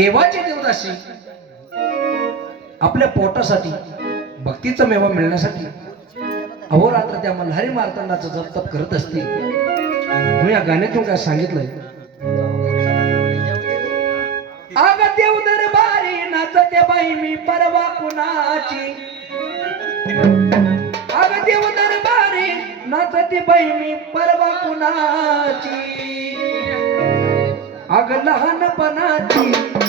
देवाची देवदासी आपल्या पोटासाठी भक्तीचा मेवा मिळण्यासाठी अहोरात्र त्या मल्हारी मारतानाच जप तप करत असतील मी या गाण्यातून काय सांगितलंय? आग देव दरबारी नाचते बाई मी परवा कुणाची. आग देव दरबारी नाचते बाई मी परवा कुणाची. आग लहानपणाची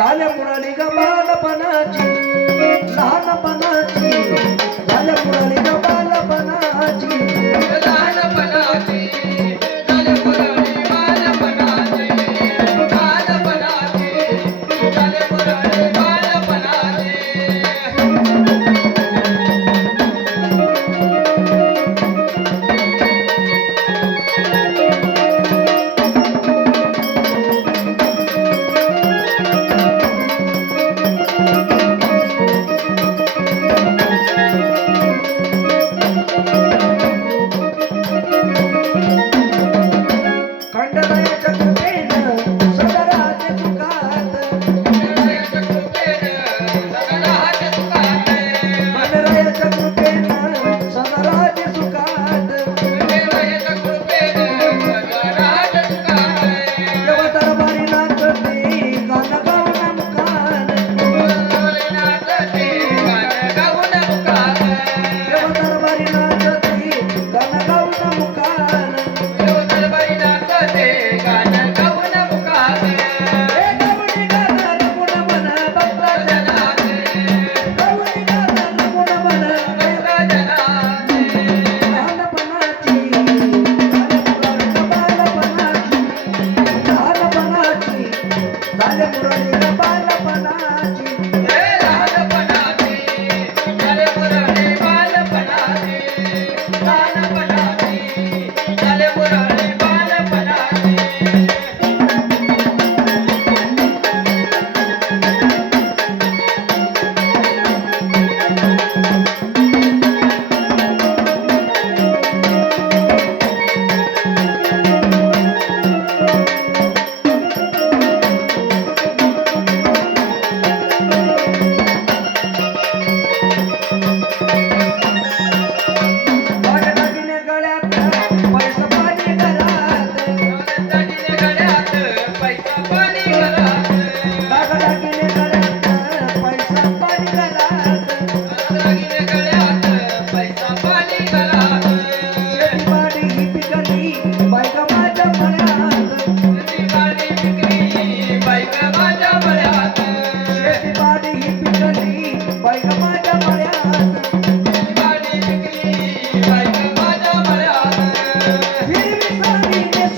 దానపుర నిగమాన పనాచి నానపన